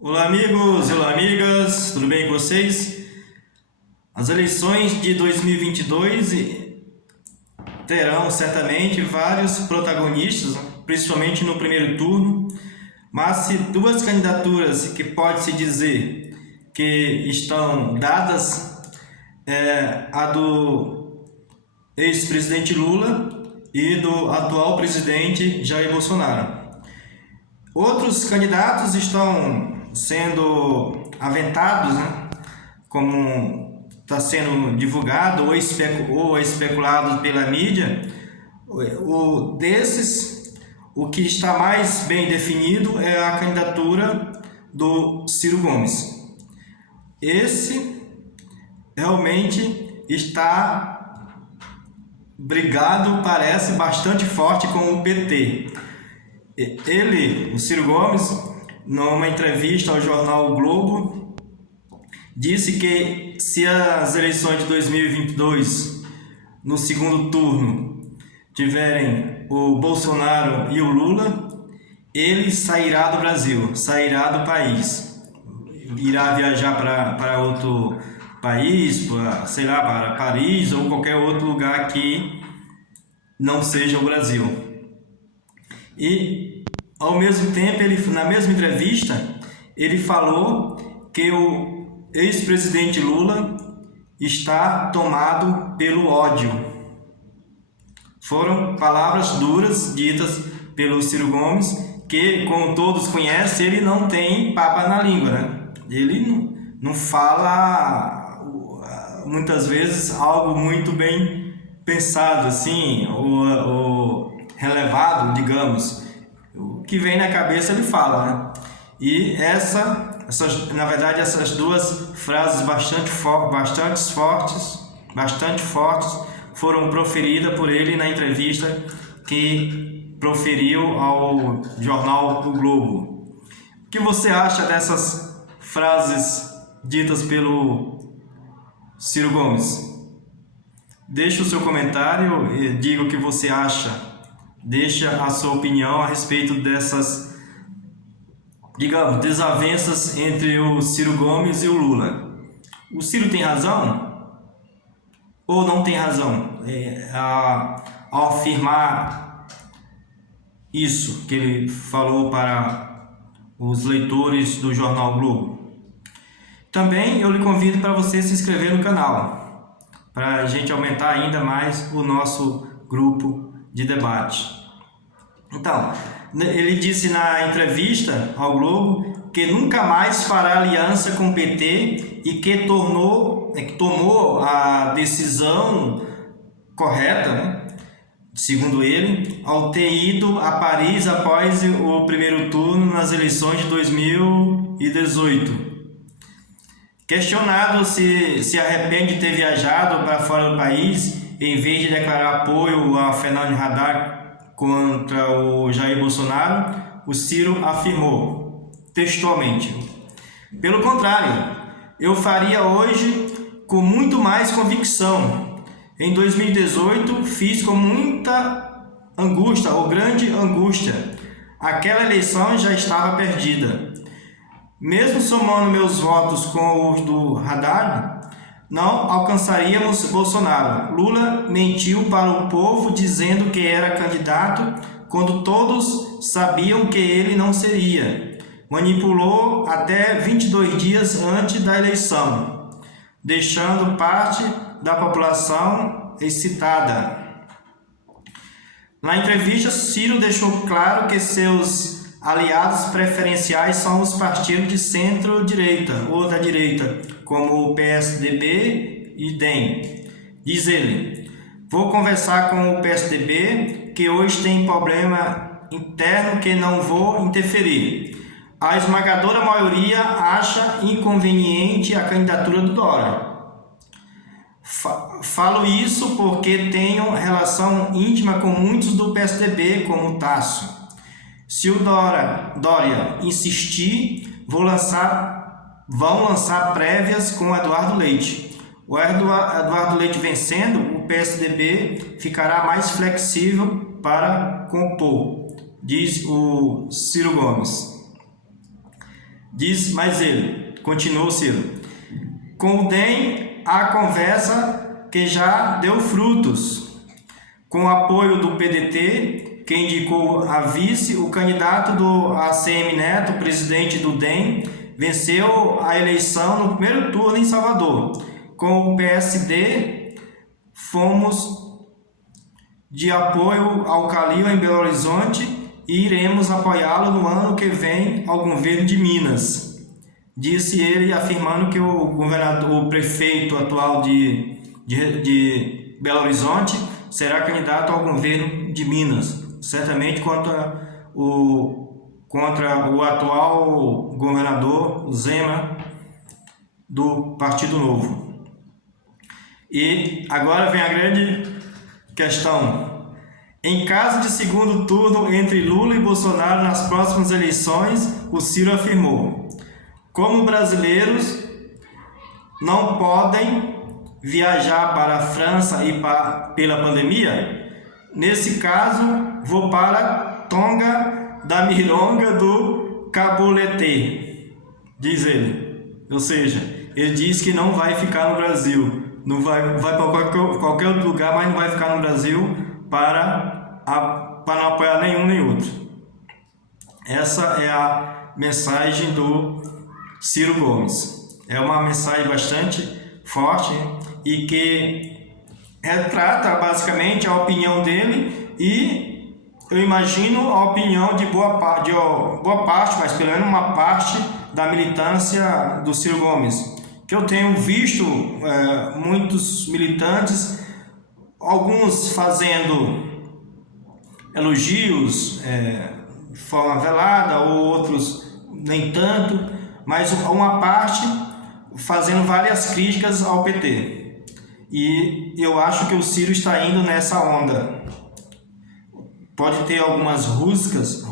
Olá, amigos e olá, amigas, tudo bem com vocês? As eleições de 2022 terão certamente vários protagonistas, principalmente no primeiro turno, mas se duas candidaturas que pode-se dizer que estão dadas a do ex-presidente Lula e do atual presidente Jair Bolsonaro. Outros candidatos estão sendo aventados, né? Como está sendo divulgado ou especulado pela mídia. O que está mais bem definido é a candidatura do Ciro Gomes. Esse realmente está brigado, parece bastante forte com o PT. Ele, o Ciro Gomes, numa entrevista ao jornal O Globo, disse que se as eleições de 2022, no segundo turno, tiverem o Bolsonaro e o Lula, ele sairá do Brasil, sairá do país, irá viajar para outro país, para Paris ou qualquer outro lugar que não seja o Brasil. E, ao mesmo tempo, na mesma entrevista, ele falou que o ex-presidente Lula está tomado pelo ódio. Foram palavras duras ditas pelo Ciro Gomes, que, como todos conhecem, ele não tem papa na língua, né? Ele não fala, muitas vezes, algo muito bem pensado, assim, ou relevado, digamos. O que vem na cabeça ele fala, né? E na verdade, essas duas frases bastante fortes foram proferidas por ele na entrevista que proferiu ao jornal O Globo. O que você acha dessas frases ditas pelo Ciro Gomes? Deixe o seu comentário e diga o que você acha. Deixa a sua opinião a respeito dessas, digamos, desavenças entre o Ciro Gomes e o Lula. O Ciro tem razão ou não tem razão ao afirmar isso que ele falou para os leitores do jornal Globo? Também eu lhe convido para você se inscrever no canal, para a gente aumentar ainda mais o nosso grupo de debate. Então, ele disse na entrevista ao Globo que nunca mais fará aliança com o PT e que tomou a decisão correta, né, segundo ele, ao ter ido a Paris após o primeiro turno nas eleições de 2018. Questionado se arrepende de ter viajado para fora do país em vez de declarar apoio a Fernando Haddad contra o Jair Bolsonaro, o Ciro afirmou textualmente: pelo contrário, eu faria hoje com muito mais convicção. Em 2018 fiz com muita angústia, ou grande angústia. Aquela eleição já estava perdida. Mesmo somando meus votos com os do Haddad, não alcançaríamos Bolsonaro. Lula mentiu para o povo dizendo que era candidato quando todos sabiam que ele não seria. Manipulou até 22 dias antes da eleição, deixando parte da população excitada. Na entrevista, Ciro deixou claro que seus aliados preferenciais são os partidos de centro-direita ou da direita, como o PSDB e DEM. Diz ele: vou conversar com o PSDB, que hoje tem problema interno que não vou interferir. A esmagadora maioria acha inconveniente a candidatura do Dória. Falo isso porque tenho relação íntima com muitos do PSDB, como o Tasso. Se o Dória insistir, vão lançar prévias com o Eduardo Leite. O Eduardo Leite vencendo, o PSDB ficará mais flexível para compor, diz o Ciro Gomes. Diz mais ele, continua o Ciro. Com o DEM, a conversa que já deu frutos. Com o apoio do PDT, que indicou a vice, o candidato do ACM Neto, presidente do DEM, venceu a eleição no primeiro turno em Salvador. Com o PSD, fomos de apoio ao Calil em Belo Horizonte e iremos apoiá-lo no ano que vem ao governo de Minas. Disse ele, afirmando que o prefeito atual de Belo Horizonte será candidato ao governo de Minas, certamente contra o atual governador Zema, do Partido Novo. E agora vem a grande questão. Em caso de segundo turno entre Lula e Bolsonaro nas próximas eleições, o Ciro afirmou: como brasileiros não podem viajar para a França pela pandemia, nesse caso vou para Tonga da Mironga do Cabulete, diz ele. Ou seja, ele diz que não vai ficar no Brasil, não vai para qualquer outro lugar, mas não vai ficar no Brasil para não apoiar nenhum nem outro. Essa é a mensagem do Ciro Gomes. É uma mensagem bastante forte e que retrata basicamente a opinião dele e eu imagino a opinião de boa parte, mas pelo menos uma parte da militância do Ciro Gomes, que eu tenho visto muitos militantes, alguns fazendo elogios de forma velada, ou outros nem tanto, mas uma parte fazendo várias críticas ao PT. E eu acho que o Ciro está indo nessa onda. Pode ter algumas rusgas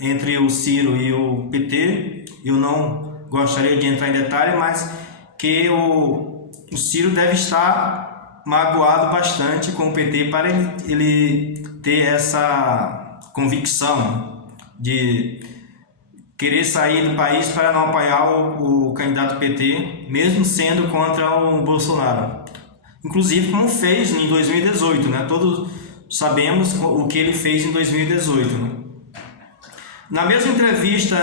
entre o Ciro e o PT, eu não gostaria de entrar em detalhe, mas que o Ciro deve estar magoado bastante com o PT para ele ter essa convicção de querer sair do país para não apoiar o candidato PT, mesmo sendo contra o Bolsonaro. Inclusive como fez em 2018, né? Todos sabemos o que ele fez em 2018. Né? Na mesma entrevista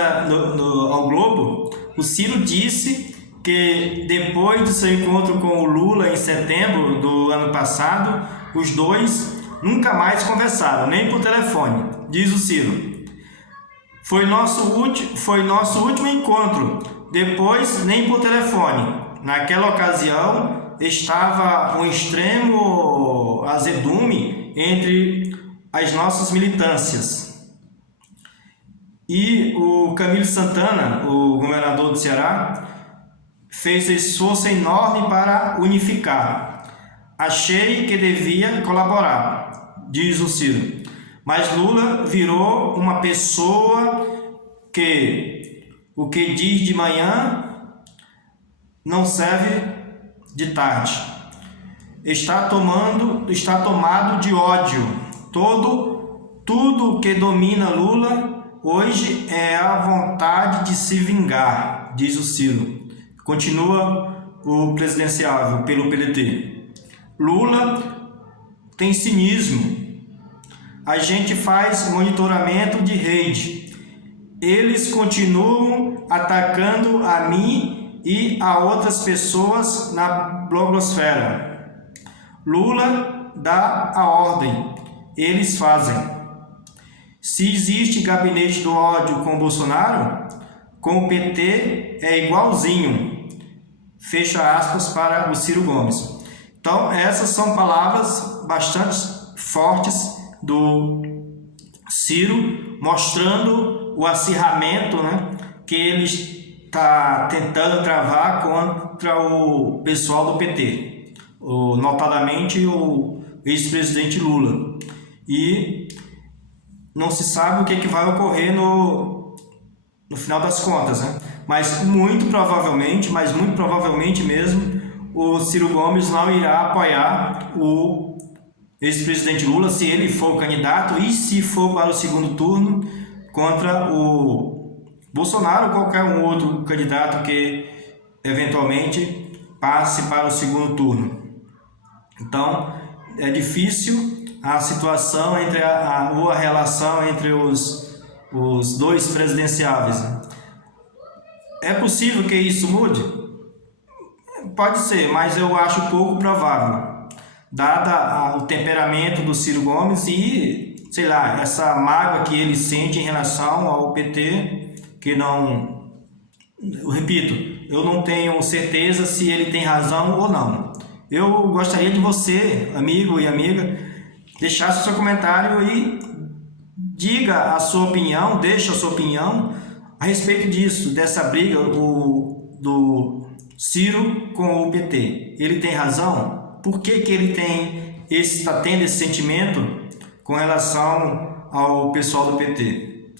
ao Globo, o Ciro disse que depois do seu encontro com o Lula em setembro do ano passado, os dois nunca mais conversaram, nem por telefone, diz o Ciro. Foi nosso último encontro, depois nem por telefone. Naquela ocasião estava um extremo azedume entre as nossas militâncias. E o Camilo Santana, o governador do Ceará, fez esforço enorme para unificar. Achei que devia colaborar, diz o Ciro. Mas Lula virou uma pessoa que o que diz de manhã não serve de tarde. Está tomado de ódio. Tudo que domina Lula hoje é a vontade de se vingar, diz o Ciro. Continua o presidenciável pelo PDT. Lula tem cinismo. A gente faz monitoramento de rede. Eles continuam atacando a mim e a outras pessoas na blogosfera. Lula dá a ordem. Eles fazem. Se existe gabinete do ódio com Bolsonaro, com o PT é igualzinho. Fecha aspas para o Ciro Gomes. Então, essas são palavras bastante fortes do Ciro, mostrando o acirramento, né, que ele está tentando travar contra o pessoal do PT, notadamente o ex-presidente Lula. E não se sabe o que vai ocorrer no final das contas, né? Mas muito provavelmente mesmo, o Ciro Gomes não irá apoiar o ex-presidente Lula se ele for o candidato e se for para o segundo turno contra o Bolsonaro ou qualquer um outro candidato que eventualmente passe para o segundo turno. Então, é difícil a situação entre ou a relação entre os dois presidenciáveis. É possível que isso mude? Pode ser, mas eu acho pouco provável, dada o temperamento do Ciro Gomes e, sei lá, essa mágoa que ele sente em relação ao PT, que não, eu repito, eu não tenho certeza se ele tem razão ou não. Eu gostaria de você, amigo e amiga, deixasse o seu comentário e diga a sua opinião, deixe a sua opinião a respeito disso, dessa briga do Ciro com o PT. Ele tem razão? Por que ele está tendo esse sentimento com relação ao pessoal do PT?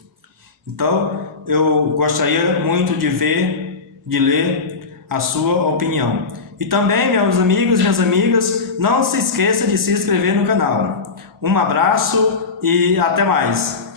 Então, eu gostaria muito de ler a sua opinião. E também, meus amigos e minhas amigas, não se esqueça de se inscrever no canal. Um abraço e até mais!